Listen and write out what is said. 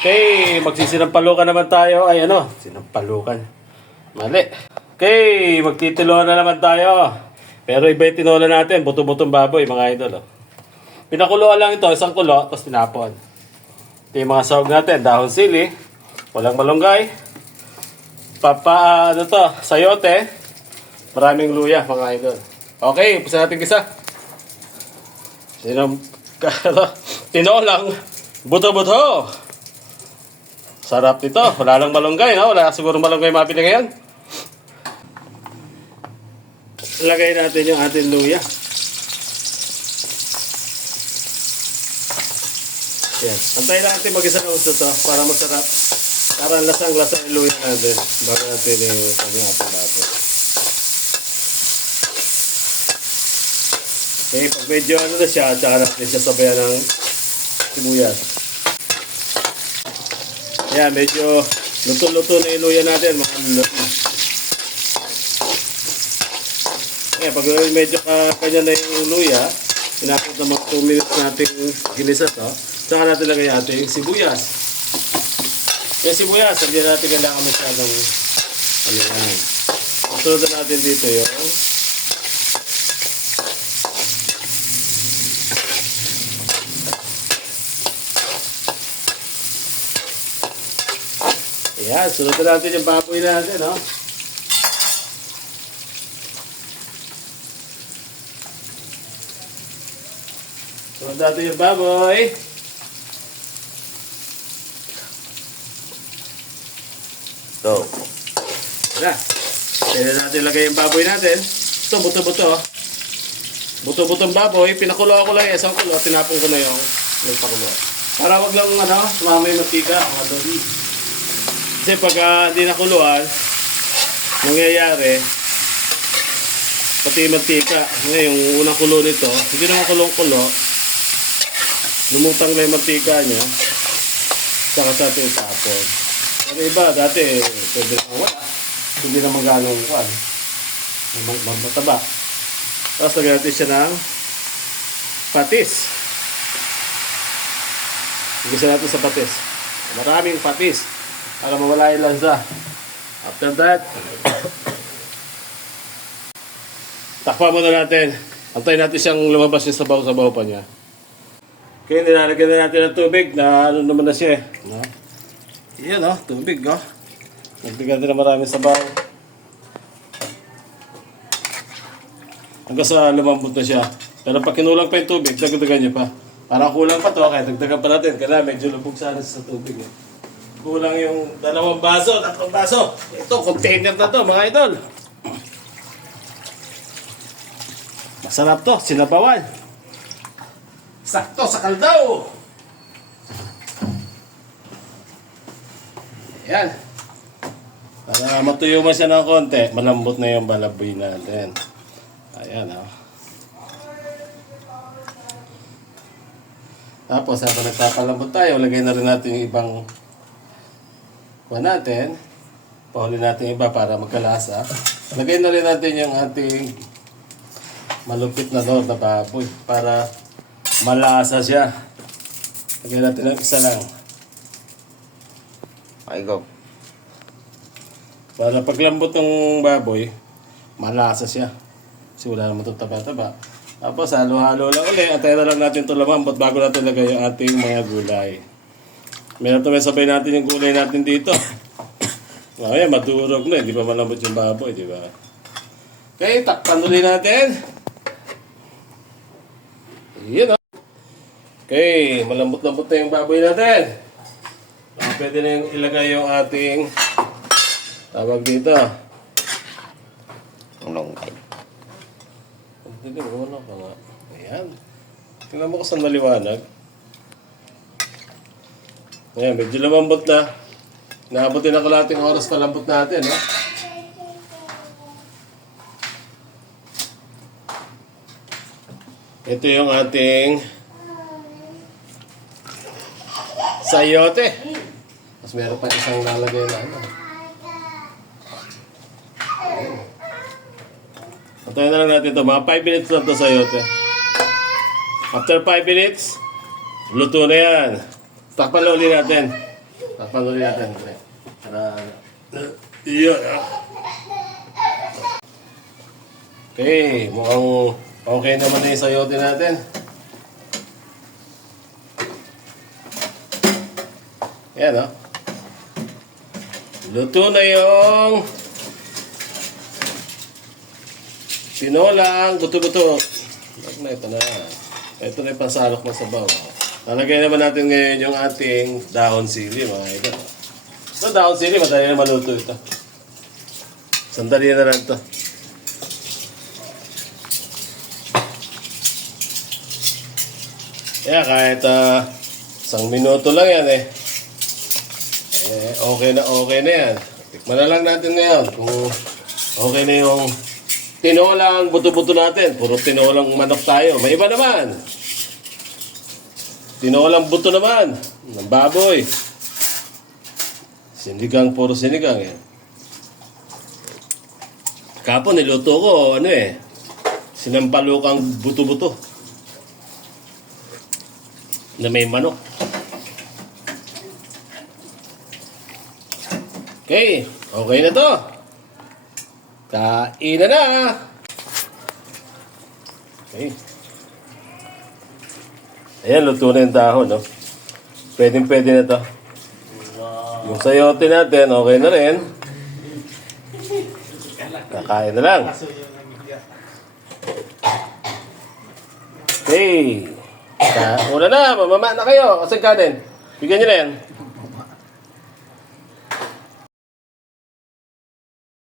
Okay, magsisinampalukan naman tayo. Ay ano, sinampalukan. Mali. Okay, magtitinola na naman tayo. Pero iba yung tinola natin, buto-butong baboy mga idol. Oh. Pinakuluan lang ito, isang kulo, tapos tinapon. Ito yung mga sahog natin, dahon sili, walang malunggay, ano to, sayote, maraming luya mga idol. Okay, umpisa natin kisa. Tinolang buto-buto. Sarap nito. Wala lang malunggay, no? Wala siguro malunggay mapili ngayon. Lagay natin yung ating luya. Yan. Antayin natin mag-isa na gusto to para masarap. Para lasang-lasa yung luya natin. Bago natin yung ating natin. Okay, pag medyo ano na siya, tsaka natin siya sabayan ng sibuyas. Yan, medyo luto-luto na yung luya natin, mga luto. Yan, pag medyo kanya na yung luya, pinapit na mga 2 minutes natin ginisa to, saka natin lagay natin yung sibuyas. Yung sibuyas, hindi natin kailangan masyadong ano yan. Sunod na natin dito yung yan, sunod na natin yung baboy natin, no? Sunod natin yung baboy. So, wala. Pwede natin lagay yung baboy natin. Ito, buto-buto. Buto-butong baboy. Pinakulo ko lang yung isang kulo. Tinapon ko na yung pakulo. Para wag lang, sumama yung mantika. Mga dori. Kasi pag hindi nakuluan, nangyayari, pati yung mantika, yung unang kulo nito, hindi naman kulong-kulo, lumutang na yung mantika niya, saka sa ating tapon. Pero iba, dati, pwede naman wala, hindi naman ganong kuwan, mataba. Tapos lagyan natin siya ng patis. Igisa natin sa patis. Maraming patis. Para mawala yung lansa. After that, takpan muna natin. Antayin natin siyang lumabas yung sabaw-sabaw pa niya. Okay, nilalagyan na natin ng tubig na ano naman na siya eh. No? Yan tubig Nagbigyan din na maraming sabaw. Hanggang sa lumambot na siya. Pero pag kinulang pa yung tubig, dagdagan niya pa. Parang kulang pa to, kaya dagdagan pa natin. Kaya medyo lubog sana sa tubig eh. Kulang yung 2 baso, 3 baso. Ito, container na to mga idol. Masarap to, sinabawan. Sakto sa kaldaw. Ayan. Para matuyo mo siya ng konti, malambot na yung balaboy natin. Ayan Tapos, habang nagpapalambot tayo, lagay na rin natin yung ibang natin. Pahuli natin iba para magkalasa. Lagay na rin natin yung ating malupit na na baboy para malasa siya. Lagay natin ng isa lang. Okay, go. Para paglambot ng baboy, malasa siya. Kasi wala naman itong taba-taba. Tapos halo-halo lang ulit. Antayin na lang natin ito lumambot bago natin lagay yung ating mga gulay. Meron ito may sabay natin yung gulay natin dito. Ngayon, madurog na. Hindi pa malambot yung baboy, di ba? Okay, takpan ulit natin. Yan Okay, malambot-lambot na yung baboy natin. Pwede na yung ilagay yung ating tawag dito. Malunggay. Hindi mo ka nga. Ayan. Tingnan mo kung saan maliwanag. Ayan, medyo lumambot na. Naabutin na kalating oras palambot natin, Ito yung ating sayote. Mas meron pa isang lalagay na Antayin na lang natin ito. Mga 5 minutes lang ito sayote. After 5 minutes, luto na yan. Takpan lang ulit natin. Papangunin natin. Para, yun, ah. Okay, mukhang okay naman na yung sayote natin. Yan, oh. Luto na yung tinolang buto-buto. Ito na. Ito na yung pansalok ng sabaw. Lalagay naman natin ngayon yung ating dahon sili, mga idol. Ito, dahon sili, madali na maluto ito. Sandali na lang ito. Kaya kahit 1 minuto lang yan eh. Okay na yan. Tikman na lang natin ngayon kung okay na yung tinolang buto-buto natin. Puro tinolang manok tayo. May iba naman. Tinolang buto naman. Ng baboy. Sinigang, puro sinigang eh. Kapon niluto ko, sinampalukang buto-buto. Na may manok. Okay, okay na to. Kain na. Okay. Ayan, luto na yung dahon, no? Pwede na to. Yung sayote natin, okay na rin. Kakain na lang. Okay. Una na, mamama na kayo. Kasi kanin. Bigyan nyo na yan.